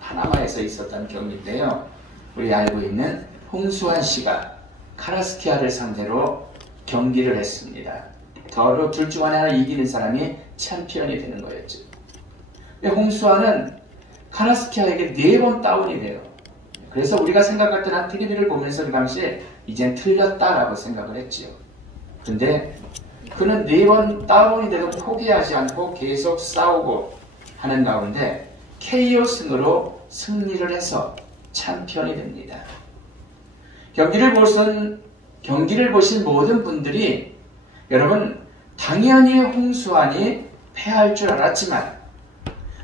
파나마에서 있었던 경기인데요. 우리 알고 있는 홍수환 씨가 카라스키아를 상대로 경기를 했습니다. 더러 둘 중 하나 이기는 사람이 챔피언이 되는 거였죠. 홍수환은 카라스키아에게 4번 다운이 돼요. 그래서 우리가 생각할 때는 TV를 보면서 그 당시에 이젠 틀렸다라고 생각을 했지요. 근데 그는 4번 다운이 돼도 포기하지 않고 계속 싸우고 하는 가운데 KO 승으로 승리를 해서 챔피언이 됩니다. 경기를 보신 모든 분들이 여러분 당연히 홍수환이 패할 줄 알았지만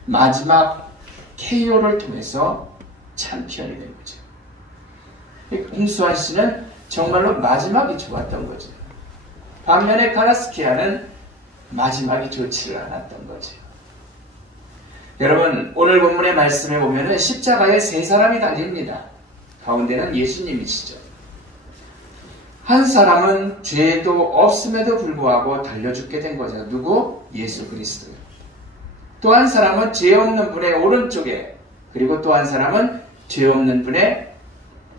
마지막 KO를 통해서 챔피언이 된 거죠. 홍수환 씨는 정말로 마지막이 좋았던 거죠. 반면에 카라스키아는 마지막이 좋지를 않았던 거죠. 여러분 오늘 본문의 말씀에 보면 십자가에 3사람이 달립니다. 가운데는 예수님이시죠. 한 사람은 죄도 없음에도 불구하고 달려 죽게 된 거죠. 누구? 예수 그리스도요. 또 한 사람은 죄 없는 분의 오른쪽에, 그리고 또 한 사람은 죄 없는 분의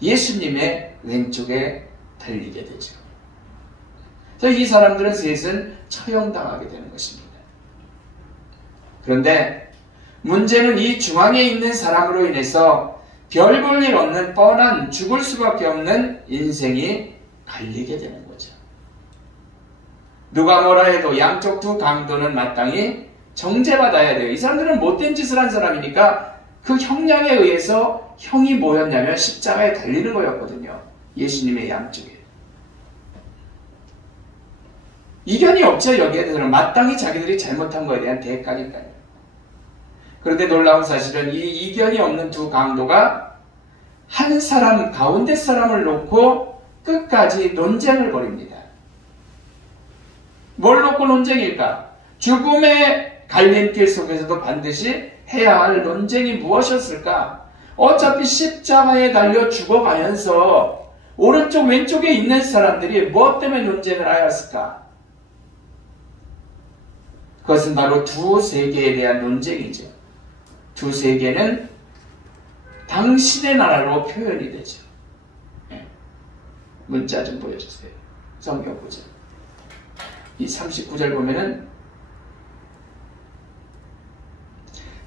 예수님의 왼쪽에 달리게 되죠. 이 사람들은 셋은 처형당하게 되는 것입니다. 그런데 문제는 이 중앙에 있는 사람으로 인해서 별 볼 일 없는 뻔한 죽을 수밖에 없는 인생이 갈리게 되는 거죠. 누가 뭐라 해도 양쪽 두 강도는 마땅히 정죄받아야 돼요. 이 사람들은 못된 짓을 한 사람이니까 그 형량에 의해서 형이 뭐였냐면 십자가에 달리는 거였거든요. 예수님의 양쪽에. 이견이 없죠. 여기에 대해서는 마땅히 자기들이 잘못한 거에 대한 대가니까요. 그런데 놀라운 사실은 이 이견이 없는 두 강도가 한 사람, 가운데 사람을 놓고 끝까지 논쟁을 벌입니다. 뭘 놓고 논쟁일까? 죽음의 갈림길 속에서도 반드시 해야 할 논쟁이 무엇이었을까? 어차피 십자가에 달려 죽어가면서 오른쪽 왼쪽에 있는 사람들이 무엇 때문에 논쟁을 하였을까? 그것은 바로 두 세계에 대한 논쟁이죠. 두 세계는 당신의 나라로 표현이 되죠. 문자 좀 보여주세요. 성경 보죠. 이 39절 보면은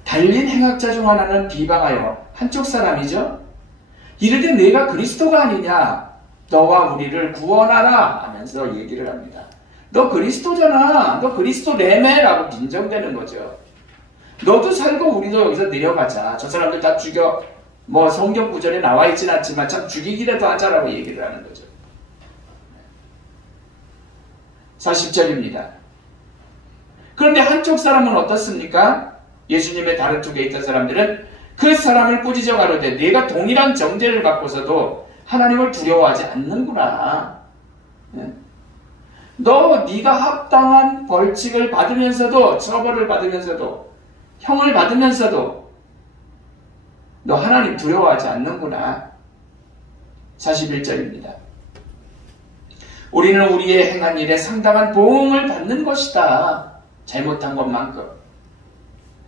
달린 행악자 중 하나는 비방하여, 한쪽 사람이죠. 이르되 내가 그리스도가 아니냐, 너와 우리를 구원하라 하면서 얘기를 합니다. 너 그리스도잖아, 너 그리스도래매 라고 빈정대는 거죠. 너도 살고 우리도 여기서 내려가자. 저 사람들 다 죽여. 뭐 성경 구절에 나와 있진 않지만 참 죽이기라도 하자라고 얘기를 하는 거죠. 40절입니다. 그런데 한쪽 사람은 어떻습니까? 예수님의 다른 쪽에 있던 사람들은 그 사람을 꾸짖어 가로되 네가 동일한 정죄를 받고서도 하나님을 두려워하지 않는구나. 네가 합당한 벌칙을 받으면서도, 처벌을 받으면서도, 형을 받으면서도 너 하나님 두려워하지 않는구나. 41절입니다. 우리는 우리의 행한 일에 상당한 보응을 받는 것이다. 잘못한 것만큼.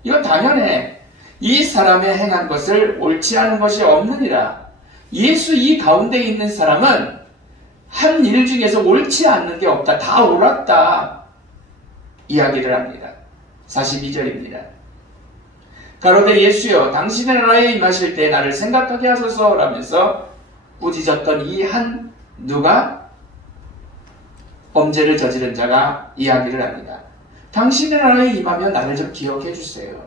이건 당연해. 이 사람의 행한 것을 옳지 않은 것이 없느니라. 예수 이 가운데 있는 사람은 한 일 중에서 옳지 않는 게 없다. 다 옳았다. 이야기를 합니다. 42절입니다. 가로되 예수여 당신의 나라에 임하실 때 나를 생각하게 하소서 라면서 꾸짖었던 이 한 누가? 범죄를 저지른 자가 이야기를 합니다. 당신의 나라에 임하면 나를 좀 기억해 주세요.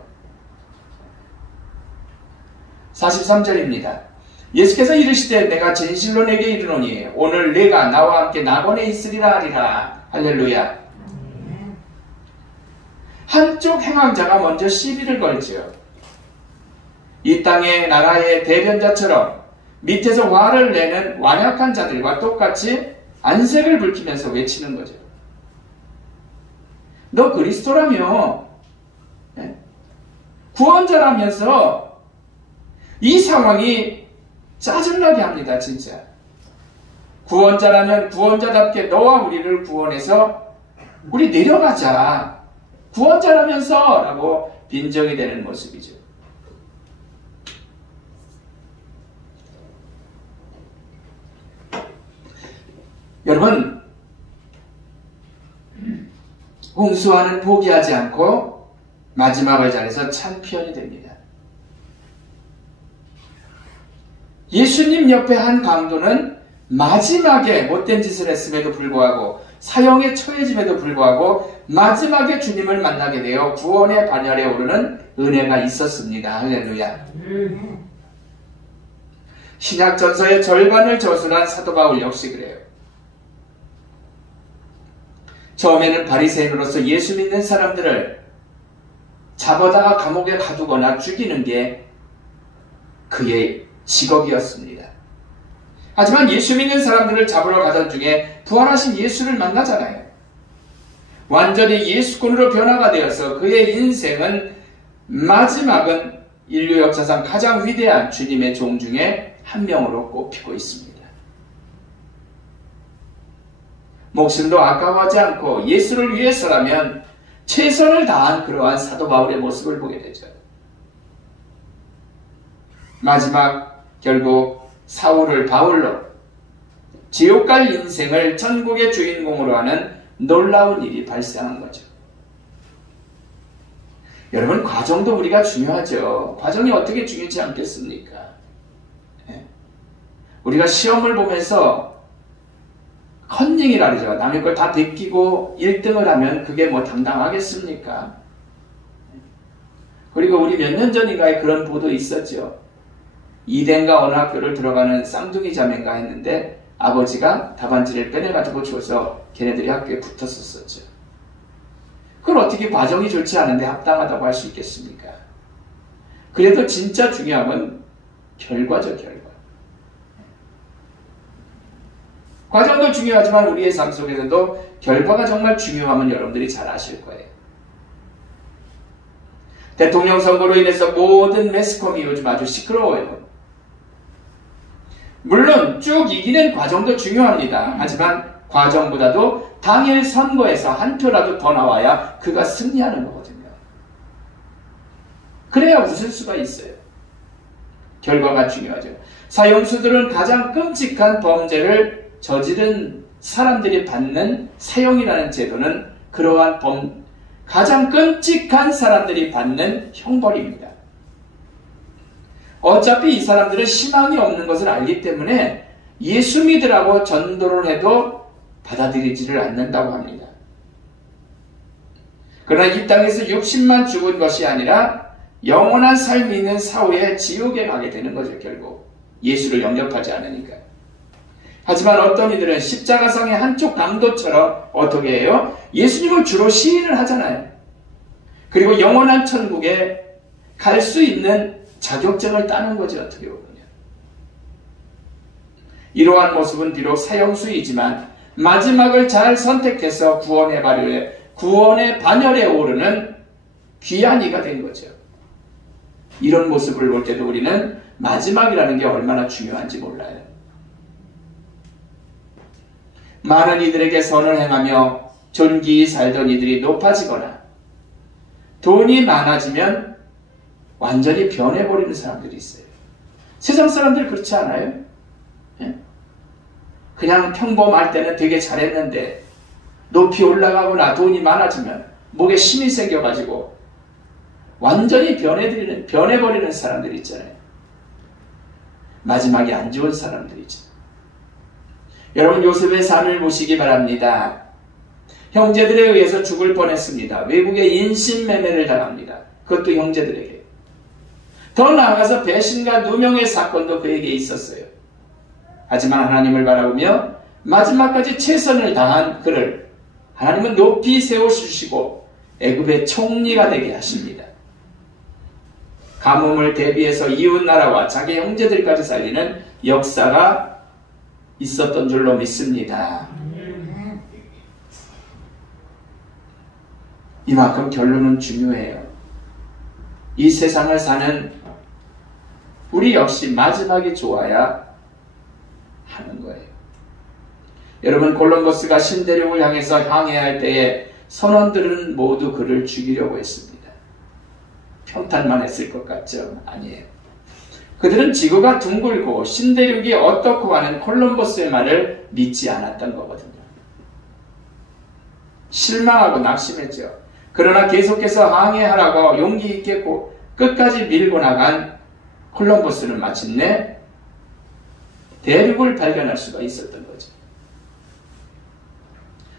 43절입니다. 예수께서 이르시되 내가 진실로 내게 이르노니 오늘 내가 나와 함께 낙원에 있으리라 하리라. 할렐루야. 한쪽 행황자가 먼저 시비를 걸지요. 이 땅의 나라의 대변자처럼 밑에서 화를 내는 완악한 자들과 똑같이 안색을 붉히면서 외치는 거죠. 너 그리스도라며, 구원자라면서 이 상황이 짜증나게 합니다. 진짜. 구원자라면 구원자답게 너와 우리를 구원해서 우리 내려가자. 구원자라면서 라고 빈정이 되는 모습이죠. 여러분, 홍수아는 포기하지 않고 마지막을 잘해서 참편이 됩니다. 예수님 옆에 한 강도는 마지막에 못된 짓을 했음에도 불구하고 사형에 처해짐에도 불구하고 마지막에 주님을 만나게 되어 구원의 반열에 오르는 은혜가 있었습니다. 할렐루야. 신약 전서의 절반을 저술한 사도 바울 역시 그래요. 처음에는 바리새인으로서 예수 믿는 사람들을 잡아다가 감옥에 가두거나 죽이는 게 그의 직업이었습니다. 하지만 예수 믿는 사람들을 잡으러 가던 중에 부활하신 예수를 만나잖아요. 완전히 예수꾼으로 변화가 되어서 그의 인생은 마지막은 인류 역사상 가장 위대한 주님의 종 중에 한 명으로 꼽히고 있습니다. 목숨도 아까워하지 않고 예수를 위해서라면 최선을 다한 그러한 사도 바울의 모습을 보게 되죠. 마지막 결국 사울을 바울로 지옥 갈 인생을 천국의 주인공으로 하는 놀라운 일이 발생한 거죠. 여러분, 과정도 우리가 중요하죠. 과정이 어떻게 중요하지 않겠습니까? 우리가 시험을 보면서 컨닝이라 그러죠. 남의 걸 다 베끼고 1등을 하면 그게 뭐 당당하겠습니까? 그리고 우리 몇 년 전인가에 그런 보도 있었죠. 이대인가 어느 학교를 들어가는 쌍둥이 자매인가 했는데 아버지가 답안지를 빼내가지고 줘서 걔네들이 학교에 붙었었죠. 그걸 어떻게 과정이 좋지 않은데 합당하다고 할 수 있겠습니까? 그래도 진짜 중요한 건 결과죠, 결과. 과정도 중요하지만 우리의 삶 속에서도 결과가 정말 중요하면 여러분들이 잘 아실 거예요. 대통령 선거로 인해서 모든 매스컴이 요즘 아주 시끄러워요. 물론 쭉 이기는 과정도 중요합니다. 하지만 과정보다도 당일 선거에서 한 표라도 더 나와야 그가 승리하는 거거든요. 그래야 웃을 수가 있어요. 결과가 중요하죠. 사형수들은 가장 끔찍한 범죄를 저지른 사람들이 받는 사형이라는 제도는 그러한 가장 끔찍한 사람들이 받는 형벌입니다. 어차피 이 사람들은 희망이 없는 것을 알기 때문에 예수 믿으라고 전도를 해도 받아들이지를 않는다고 합니다. 그러나 이 땅에서 60만 죽은 것이 아니라 영원한 삶이 있는 사후에 지옥에 가게 되는 거죠. 결국 예수를 영접하지 않으니까. 하지만 어떤 이들은 십자가상의 한쪽 강도처럼 어떻게 해요? 예수님을 주로 시인을 하잖아요. 그리고 영원한 천국에 갈 수 있는 자격증을 따는 거죠. 어떻게 보면. 이러한 모습은 비록 사형수이지만 마지막을 잘 선택해서 구원의 반열에 오르는 귀한 이가 된 거죠. 이런 모습을 볼 때도 우리는 마지막이라는 게 얼마나 중요한지 몰라요. 많은 이들에게 선을 행하며 존귀히 살던 이들이 높아지거나 돈이 많아지면 완전히 변해버리는 사람들이 있어요. 세상 사람들 그렇지 않아요? 그냥 평범할 때는 되게 잘했는데 높이 올라가거나 돈이 많아지면 목에 힘이 생겨가지고 완전히 변해버리는 사람들이 있잖아요. 마지막이 안 좋은 사람들이죠. 여러분, 요셉의 삶을 보시기 바랍니다. 형제들에 의해서 죽을 뻔했습니다. 외국의 인신매매를 당합니다. 그것도 형제들에게. 더 나아가서 배신과 누명의 사건도 그에게 있었어요. 하지만 하나님을 바라보며 마지막까지 최선을 다한 그를 하나님은 높이 세워주시고 애굽의 총리가 되게 하십니다. 가뭄을 대비해서 이웃나라와 자기 형제들까지 살리는 역사가 있었던 줄로 믿습니다. 이만큼 결론은 중요해요. 이 세상을 사는 우리 역시 마지막이 좋아야 하는 거예요. 여러분, 콜럼버스가 신대륙을 향해서 항해할 때에 선원들은 모두 그를 죽이려고 했습니다. 평탄만 했을 것 같죠? 아니에요. 그들은 지구가 둥글고 신대륙이 어떻고 하는 콜럼버스의 말을 믿지 않았던 거거든요. 실망하고 낙심했죠. 그러나 계속해서 항해하라고 용기 있게 끝까지 밀고 나간 콜럼버스는 마침내 대륙을 발견할 수가 있었던 거죠.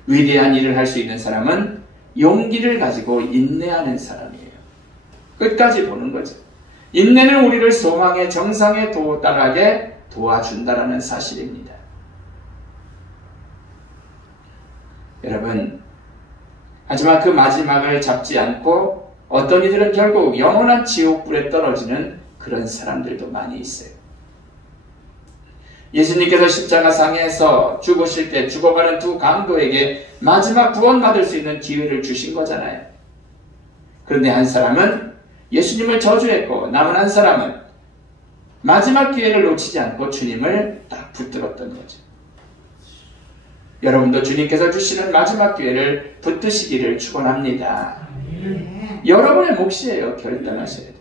위대한 일을 할 수 있는 사람은 용기를 가지고 인내하는 사람이에요. 끝까지 보는 거죠. 인내는 우리를 소망의 정상에 도달하게 도와준다라는 사실입니다. 여러분, 하지만 그 마지막을 잡지 않고 어떤 이들은 결국 영원한 지옥불에 떨어지는 그런 사람들도 많이 있어요. 예수님께서 십자가상에서 죽으실 때 죽어가는 두 강도에게 마지막 구원받을 수 있는 기회를 주신 거잖아요. 그런데 한 사람은 예수님을 저주했고 남은 한 사람은 마지막 기회를 놓치지 않고 주님을 딱 붙들었던 거죠. 여러분도 주님께서 주시는 마지막 기회를 붙드시기를 축원합니다. 여러분의 몫이에요. 결단하셔야 돼요.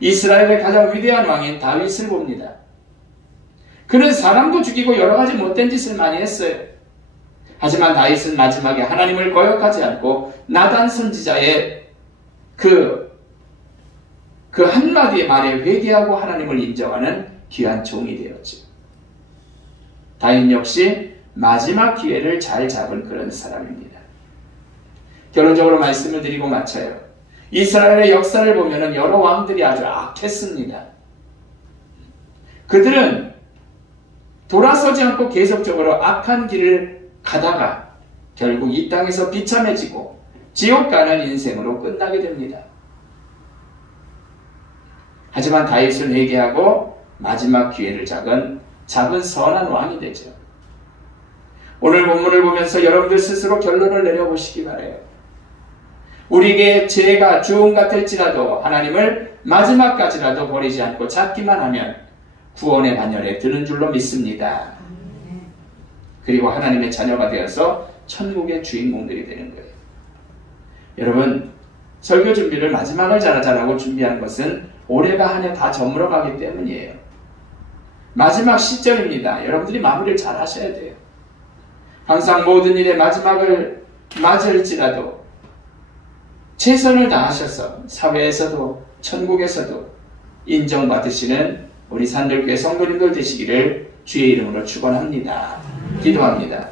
이스라엘의 가장 위대한 왕인 다윗을 봅니다. 그는 사람도 죽이고 여러 가지 못된 짓을 많이 했어요. 하지만 다윗은 마지막에 하나님을 거역하지 않고 나단 선지자의 그 한마디의 말에 회개하고 하나님을 인정하는 귀한 종이 되었죠. 다윗 역시 마지막 기회를 잘 잡은 그런 사람입니다. 결론적으로 말씀을 드리고 마쳐요. 이스라엘의 역사를 보면 여러 왕들이 아주 악했습니다. 그들은 돌아서지 않고 계속적으로 악한 길을 가다가 결국 이 땅에서 비참해지고 지옥 가는 인생으로 끝나게 됩니다. 하지만 다윗은 회개하고 마지막 기회를 잡은 선한 왕이 되죠. 오늘 본문을 보면서 여러분들 스스로 결론을 내려보시기 바라요. 우리에게 죄가 주음 같을지라도 하나님을 마지막까지라도 버리지 않고 찾기만 하면 구원의 반열에 드는 줄로 믿습니다. 그리고 하나님의 자녀가 되어서 천국의 주인공들이 되는 거예요. 여러분, 설교 준비를 마지막을 잘하자라고 준비한 것은 올해가 한 해 다 저물어 가기 때문이에요. 마지막 시점입니다. 여러분들이 마무리를 잘 하셔야 돼요. 항상 모든 일의 마지막을 맞을지라도 최선을 다하셔서 사회에서도 천국에서도 인정받으시는 우리 산들교회 성도님들 되시기를 주의 이름으로 축원합니다. 기도합니다.